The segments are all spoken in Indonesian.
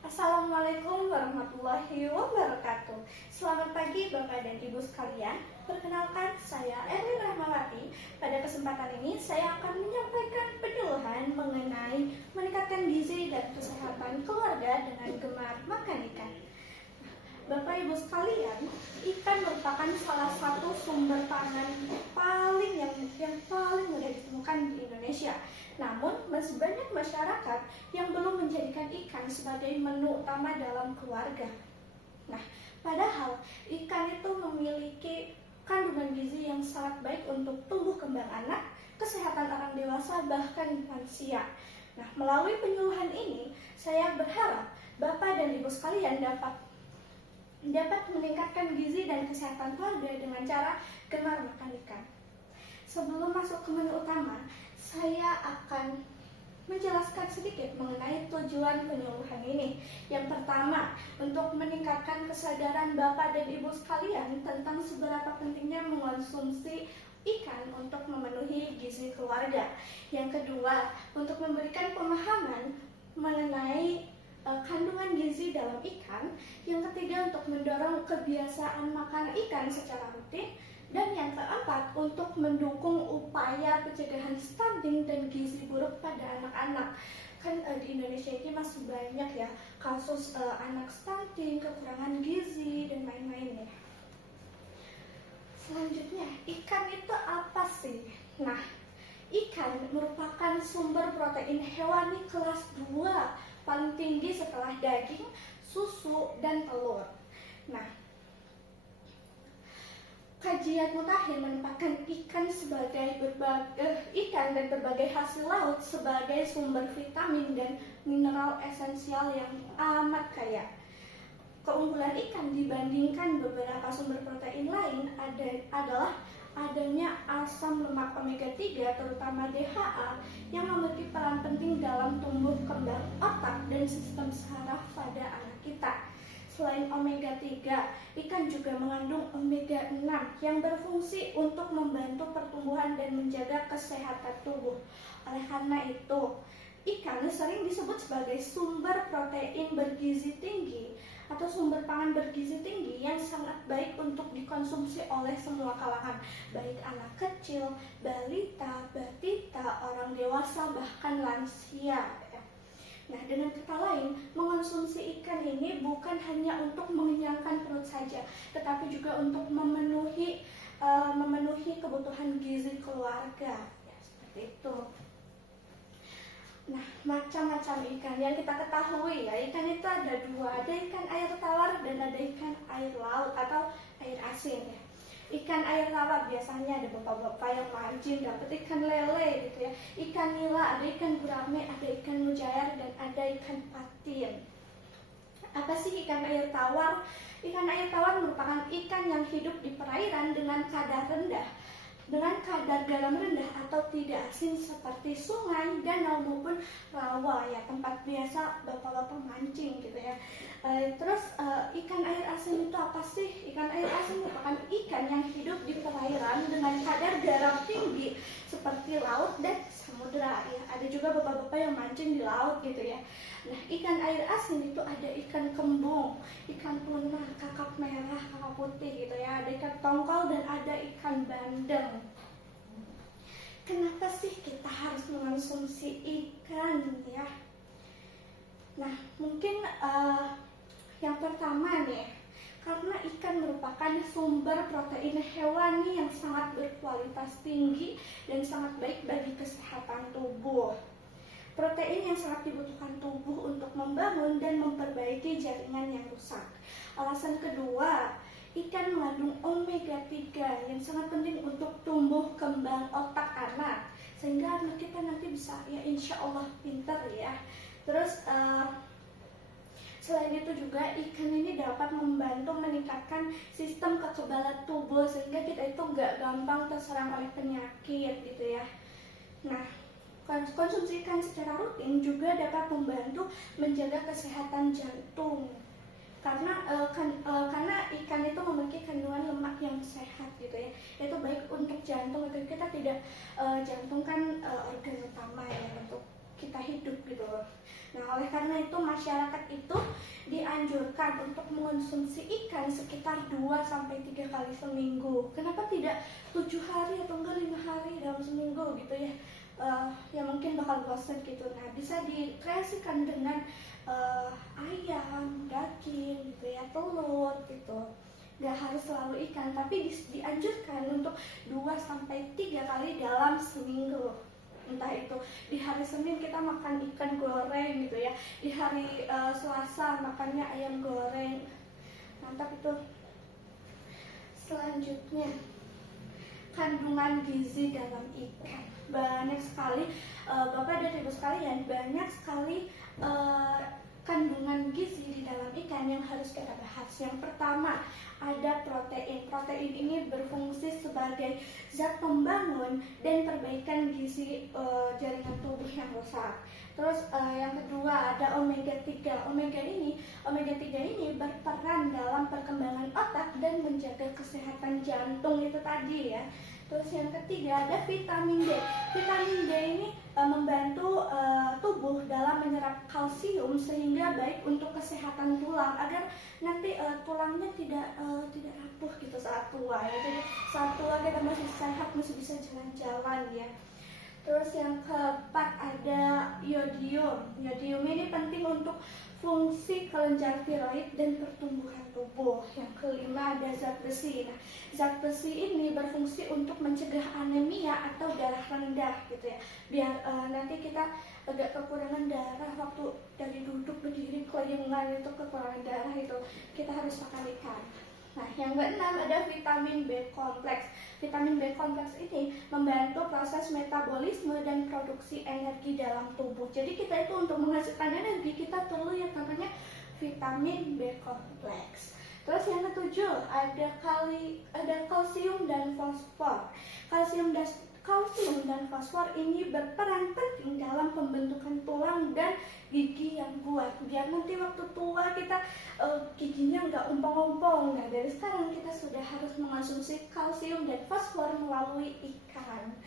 Assalamualaikum warahmatullahi wabarakatuh. Selamat pagi Bapak dan Ibu sekalian. Perkenalkan, saya Erwin Rahmawati. Pada kesempatan ini saya akan menyampaikan penyuluhan mengenai meningkatkan gizi dan kesehatan keluarga dengan gemar makan ikan. Bapak Ibu sekalian, ikan merupakan salah satu sumber pangan yang paling mudah ditemukan di Indonesia. Namun, masih banyak masyarakat yang belum menjadikan ikan sebagai menu utama dalam keluarga. Nah, padahal ikan itu memiliki kandungan gizi yang sangat baik untuk tumbuh kembang anak, kesehatan orang dewasa, bahkan lansia. Nah, melalui penyuluhan ini, saya berharap Bapak dan Ibu sekalian dapat meningkatkan gizi dan kesehatan keluarga dengan cara gemar makan ikan. Sebelum masuk ke menu utama, saya akan menjelaskan sedikit mengenai tujuan penyuluhan ini. Yang pertama, untuk meningkatkan kesadaran Bapak dan Ibu sekalian tentang seberapa pentingnya mengonsumsi ikan untuk memenuhi gizi keluarga. Yang kedua, untuk memberikan pemahaman mengenai kandungan gizi dalam ikan. Yang ketiga, untuk mendorong kebiasaan makan ikan secara rutin. Dan yang keempat, untuk mendukung upaya pencegahan stunting dan gizi buruk pada anak-anak. Kan di Indonesia ini masih banyak ya kasus anak stunting, kekurangan gizi, dan lain-lainnya. Selanjutnya, ikan itu apa sih? Nah, ikan merupakan sumber protein hewani kelas 2 paling tinggi setelah daging, susu, dan telur. Nah, kajian mutakhir menempatkan ikan dan berbagai hasil laut sebagai sumber vitamin dan mineral esensial yang amat kaya. Keunggulan ikan dibandingkan beberapa sumber protein lain adalah adanya asam lemak omega 3 terutama DHA yang memiliki peran penting dalam tumbuh kembang otak dan sistem saraf pada anak kita. Selain omega 3, ikan juga mengandung omega 6 yang berfungsi untuk membantu pertumbuhan dan menjaga kesehatan tubuh. Oleh karena itu, ikan sering disebut sebagai sumber protein bergizi tinggi atau sumber pangan bergizi tinggi yang sangat baik untuk dikonsumsi oleh semua kalangan, baik anak kecil, balita, batita, orang dewasa, bahkan lansia. Nah, dengan kata lain, mengonsumsi ikan ini bukan hanya untuk mengenyangkan perut saja, tetapi juga untuk memenuhi kebutuhan gizi keluarga. Ya, seperti itu. Nah, macam-macam ikan yang kita ketahui ya, ikan itu ada dua, ada ikan air tawar dan ada ikan air laut atau air asin ya. Ikan air tawar biasanya ada bapak-bapak yang mancing dapat ikan lele gitu ya, ikan nila, ada ikan gurame, ada ikan mujair, dan ada ikan patin. Apa sih ikan air tawar? Ikan air tawar merupakan ikan yang hidup di perairan dengan kadar garam rendah atau tidak asin seperti sungai, danau maupun rawa ya, tempat biasa bapak-bapak mancing gitu ya. Terus ikan air asin itu apa sih? Ikan air asin merupakan ikan yang hidup di perairan dengan kadar garam tinggi seperti laut dan samudera ya. Ada juga bapak-bapak yang mancing di laut gitu ya. Nah, ikan air asin itu ada ikan kembung, ikan tuna, kakap merah, kakap putih gitu ya. Ada ikan tongkol dan ada ikan bandeng. Kenapa sih kita harus mengonsumsi ikan ya? Nah, mungkin yang pertama nih, karena ikan merupakan sumber protein hewani yang sangat berkualitas tinggi dan sangat baik bagi kesehatan tubuh. Protein yang sangat dibutuhkan tubuh untuk membangun dan memperbaiki jaringan yang rusak. Alasan kedua, ikan mengandung omega 3 yang sangat penting untuk tumbuh kembang otak anak, sehingga anak kita nanti bisa ya insya Allah pintar ya. Terus selain itu juga ikan ini dapat membantu meningkatkan sistem kekebalan tubuh sehingga kita itu nggak gampang terserang oleh penyakit gitu ya. Nah, konsumsi ikan secara rutin juga dapat membantu menjaga kesehatan jantung. Karena ikan itu memiliki kandungan lemak yang sehat gitu ya, itu baik untuk jantung. Itu kita tidak jantung kan organ utama ya untuk kita hidup gitu loh. Nah, oleh karena itu masyarakat itu dianjurkan untuk mengonsumsi ikan sekitar 2-3 kali seminggu. Kenapa tidak 7 hari atau enggak 5 hari dalam seminggu gitu ya? Ya mungkin bakal bosan gitu. Nah, bisa dikreasikan dengan ayam, daging gitu ya, telur gitu. Gak harus selalu ikan, tapi dianjurkan untuk 2-3 kali dalam seminggu. Entah itu di hari Senin kita makan ikan goreng gitu ya, di hari Selasa makannya ayam goreng. Mantap itu. Selanjutnya, kandungan gizi dalam ikan. Banyak sekali Bapak dan Ibu sekalian, banyak sekali kandungan gizi di dalam ikan yang harus kita bahas. Yang pertama, ada protein. Protein ini berfungsi sebagai zat pembangun dan perbaikan gizi jaringan tubuh yang rusak. Terus yang kedua ada omega 3. Omega 3 ini berperan dalam perkembangan otak dan menjaga kesehatan jantung itu tadi ya. Terus yang ketiga ada vitamin D. Vitamin D ini membantu tubuh dalam menyerap kalsium sehingga baik untuk kesehatan tulang agar nanti tulangnya tidak rapuh gitu saat tua ya. Jadi saat tua kita masih sehat, masih bisa jalan-jalan ya. Terus yang keempat ada yodium. Yodium ini penting untuk fungsi kelenjar tiroid dan pertumbuhan tubuh. Yang kelima ada zat besi. Nah, zat besi ini berfungsi untuk mencegah anemia atau darah rendah gitu ya. Biar nanti kita agak kekurangan darah waktu dari duduk berdiri kelingan itu kekurangan darah itu kita harus makan ikan. Nah, yang keenam ada vitamin B kompleks. Vitamin B kompleks ini membantu proses metabolisme dan produksi energi dalam tubuh. Jadi kita itu untuk menghasilkan energi kita perlu yang namanya vitamin B kompleks. Terus yang ketujuh ada kalsium dan fosfor. Kalsium dan fosfor ini berperan penting dalam pembentukan tulang dan gigi yang kuat. Biar nanti waktu tua kita giginya nggak ompong-ompong. Nah, dari sekarang kita sudah harus mengonsumsi kalsium dan fosfor melalui ikan.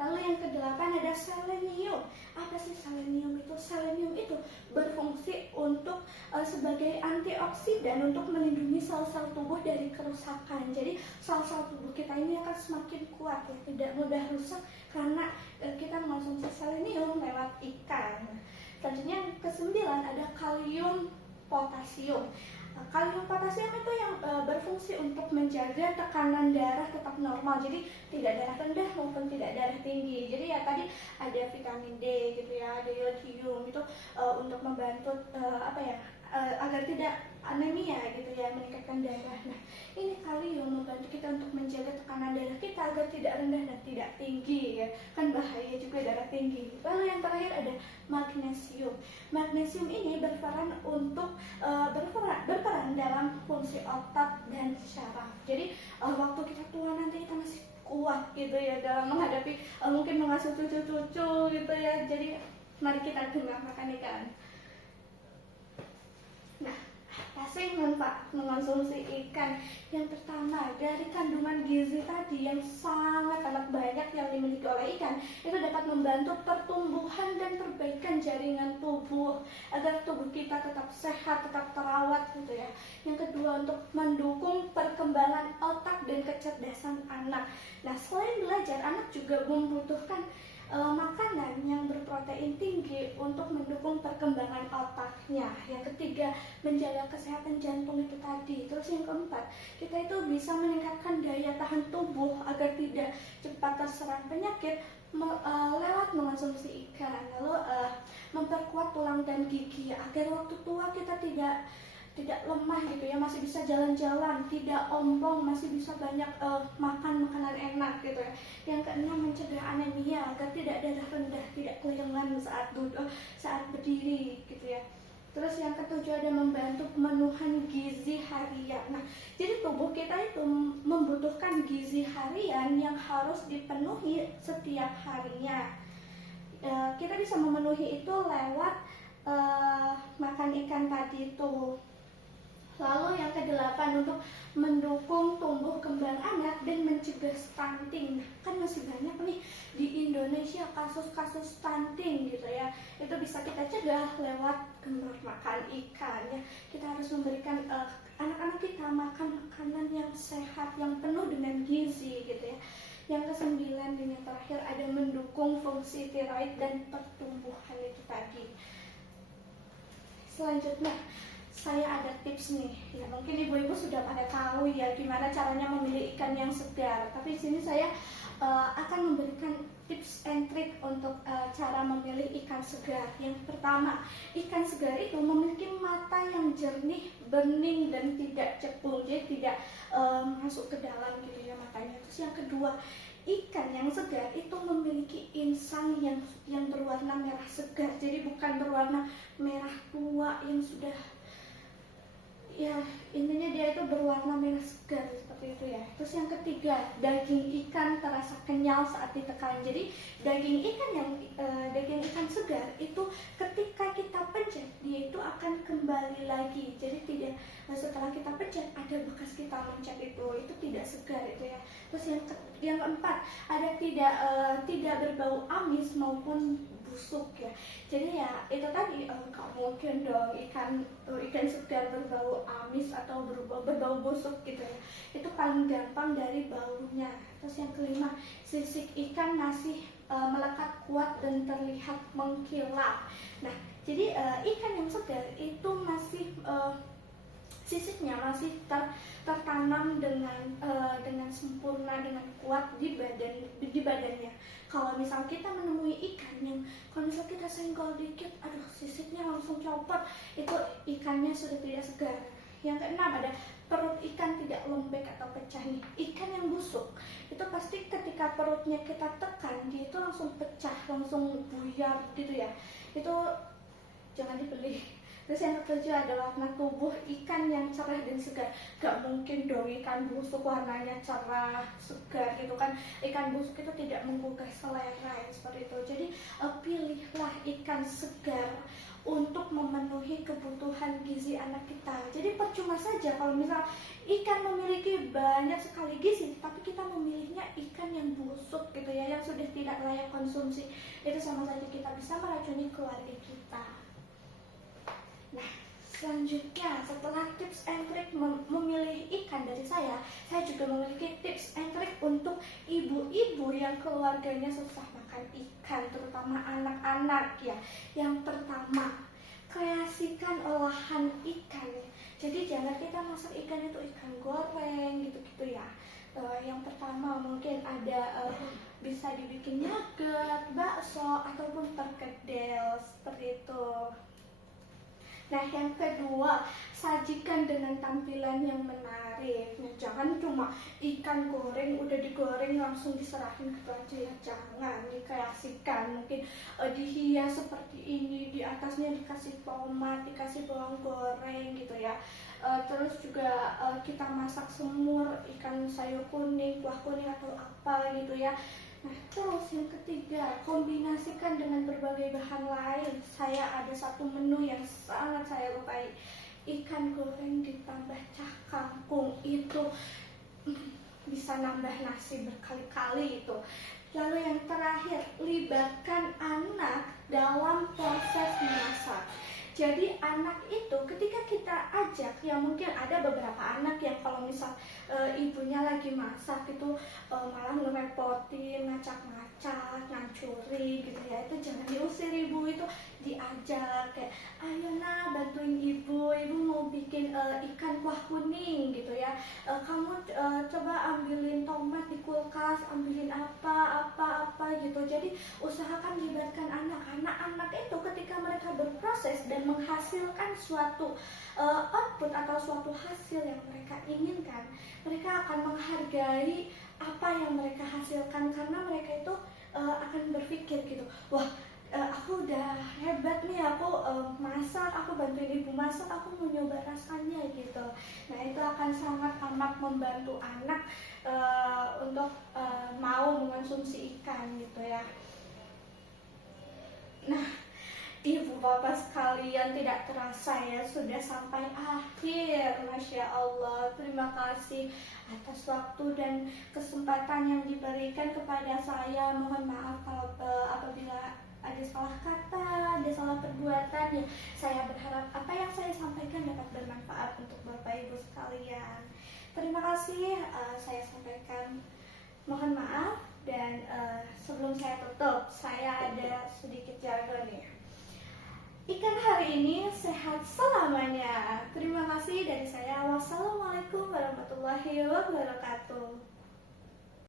Lalu yang kedelapan ada selenium. Apa sih selenium itu? Selenium itu berfungsi untuk sebagai antioksidan untuk melindungi sel-sel tubuh dari kerusakan. Jadi sel-sel tubuh kita ini akan semakin kuat ya, tidak mudah rusak karena kita mengonsumsi selenium lewat ikan. Selanjutnya yang kesembilan ada kalium potasium. Kalium potasium itu yang berfungsi untuk menjaga tekanan darah tetap normal, jadi tidak darah rendah maupun tidak darah tinggi. Jadi ya tadi ada vitamin D gitu ya, ada yodium itu untuk membantu agar tidak anemia gitu ya, meningkatkan darah. Nah, ini kalium membantu kita untuk menjaga tekanan darah kita agar tidak rendah dan tidak tinggi ya, kan bahaya juga darah tinggi. Lalu yang terakhir ada magnesium. Magnesium ini berperan dalam fungsi otak dan syaraf. Jadi waktu kita tua nanti kita masih kuat gitu ya dalam menghadapi mungkin mengasuh cucu-cucu gitu ya. Jadi mari kita dengar makan ikan. Nah, apa sih manfaat mengonsumsi ikan? Yang pertama, dari kandungan gizi tadi yang sangat banyak yang dimiliki oleh ikan, itu dapat membantu pertumbuhan dan perbaikan jaringan tubuh agar tubuh kita tetap sehat, tetap terawat gitu ya. Yang kedua, untuk mendukung perkembangan otak dan kecerdasan anak. Nah, selain belajar, anak juga membutuhkan makanan yang berprotein tinggi untuk mendukung perkembangan otaknya. Yang ketiga, menjaga kesehatan jantung itu tadi. Terus yang keempat, kita itu bisa meningkatkan daya tahan tubuh agar tidak cepat terserang penyakit lewat mengonsumsi ikan. Lalu memperkuat tulang dan gigi agar waktu tua kita tidak lemah gitu ya, masih bisa jalan-jalan, tidak ompong, masih bisa banyak makan makanan enak gitu ya. Yang keenam, mencegah anemia agar tidak darah rendah, tidak kelingan saat berdiri gitu ya. Terus yang ketujuh ada membantu pemenuhan gizi harian. Nah, jadi tubuh kita itu membutuhkan gizi harian yang harus dipenuhi setiap harinya. Kita bisa memenuhi itu lewat makan ikan tadi itu. Lalu yang kedelapan, untuk mendukung tumbuh kembang anak dan mencegah stunting. Nah, kan masih banyak nih di Indonesia kasus-kasus stunting gitu ya. Itu bisa kita cegah lewat gemar makan ikan ya. Kita harus memberikan anak-anak kita makan makanan yang sehat, yang penuh dengan gizi gitu ya. Yang kesembilan dan yang terakhir ada mendukung fungsi tiroid dan pertumbuhan itu tadi. Selanjutnya saya ada tips nih, ya mungkin ibu-ibu sudah pada tahu ya gimana caranya memilih ikan yang segar. Tapi di sini saya akan memberikan tips and trick untuk cara memilih ikan segar. Yang pertama, ikan segar itu memiliki mata yang jernih, bening dan tidak cekung, jadi tidak masuk ke dalam gitu ya matanya. Terus yang kedua, ikan yang segar itu memiliki insang yang berwarna merah segar, jadi bukan berwarna merah tua yang sudah, ya intinya dia itu berwarna merah segar seperti itu ya. Terus yang ketiga, daging ikan terasa kenyal saat ditekan. Jadi daging ikan segar itu ketika kita pencet dia itu akan kembali lagi. Jadi tidak setelah kita pencet ada bekas kita mencet itu tidak segar itu ya. Terus yang keempat, ada tidak berbau amis maupun busuk ya. Jadi ya itu tadi nggak mungkin dong ikan segar berbau amis atau berbau busuk gitu ya. Itu paling gampang dari baunya. Terus yang kelima, sisik ikan masih melekat kuat dan terlihat mengkilap. Nah, jadi ikan yang segar itu masih sisiknya masih tertanam dengan sempurna, dengan kuat di badannya. Kalau misal kita menemui ikan yang kalau misal kita senggol dikit, aduh sisiknya langsung copot, itu ikannya sudah tidak segar. Yang keenam, ada perut ikan tidak lembek atau pecah nih. Ikan yang busuk itu pasti ketika perutnya kita tekan dia itu langsung pecah, langsung buyar gitu ya. Itu jangan dibeli. Terus yang ketujuh ada warna tubuh ikan yang cerah dan segar. Gak mungkin dong ikan busuk warnanya cerah, segar gitu kan. Ikan busuk itu tidak menggugah selera yang seperti itu. Jadi pilihlah ikan segar untuk memenuhi kebutuhan gizi anak kita. Jadi percuma saja kalau misal ikan memiliki banyak sekali gizi, tapi kita memilihnya ikan yang busuk gitu ya, yang sudah tidak layak konsumsi. Itu sama saja kita bisa meracuni keluarga kita. Nah, selanjutnya setelah tips and trick memilih ikan dari saya juga memiliki tips and trick untuk ibu-ibu yang keluarganya susah makan ikan, terutama anak-anak ya. Yang pertama, kreasikan olahan ikan ya. Jadi jangan kita masak ikan itu ikan goreng gitu-gitu ya. Yang pertama mungkin ada bisa dibikin nugget, bakso ataupun perkedel seperti itu. Nah, yang kedua, sajikan dengan tampilan yang menarik. Nah, jangan cuma ikan goreng udah digoreng langsung diserahin gitu aja ya, jangan. Dikreasikan, mungkin dihias seperti ini, di atasnya dikasih tomat, dikasih bawang goreng gitu ya. Terus juga kita masak semur ikan sayur kuning, kuah kuning atau apa gitu ya. Nah, terus yang ketiga, kombinasikan dengan berbagai bahan lain. Saya ada satu menu yang sangat saya sukai. Ikan goreng ditambah cah kangkung itu bisa nambah nasi berkali-kali itu. Lalu yang terakhir, libatkan anak dalam proses memasak. Jadi anak itu ketika kita ajak, ya mungkin ada beberapa anak yang kalau misal ibunya lagi masak itu malah ngerepotin, ngacak-ngacak, ngancuri gitu ya. Itu jangan diusir ibu, itu diajak kayak, ayo nah bantuin ibu mau bikin ikan kuah kuning gitu ya. Kamu coba ambilin tomat di kulkas, ambilin apa gitu. Jadi usahakan libatkan anak-anak itu ketika mereka berproses dan menghasilkan suatu output atau suatu hasil yang mereka inginkan, mereka akan menghargai apa yang mereka hasilkan karena mereka itu akan berpikir gitu, wah aku udah hebat nih, aku masak, aku bantuin ibu masak, aku mau nyoba rasanya gitu. Nah, itu akan sangat amat membantu anak untuk mau mengonsumsi ikan gitu ya. Nah, Ibu bapak sekalian, tidak terasa ya sudah sampai akhir. Masya Allah, terima kasih atas waktu dan kesempatan yang diberikan kepada saya. Mohon maaf kalau apabila ada salah kata, ada salah perbuatan ya. Saya berharap apa yang saya sampaikan dapat bermanfaat untuk bapak ibu sekalian. Terima kasih, saya sampaikan. Mohon maaf. Dan sebelum saya tutup, saya ada sedikit jargon nih. Ikan hari ini sehat selamanya. Terima kasih dari saya. Wassalamualaikum warahmatullahi wabarakatuh.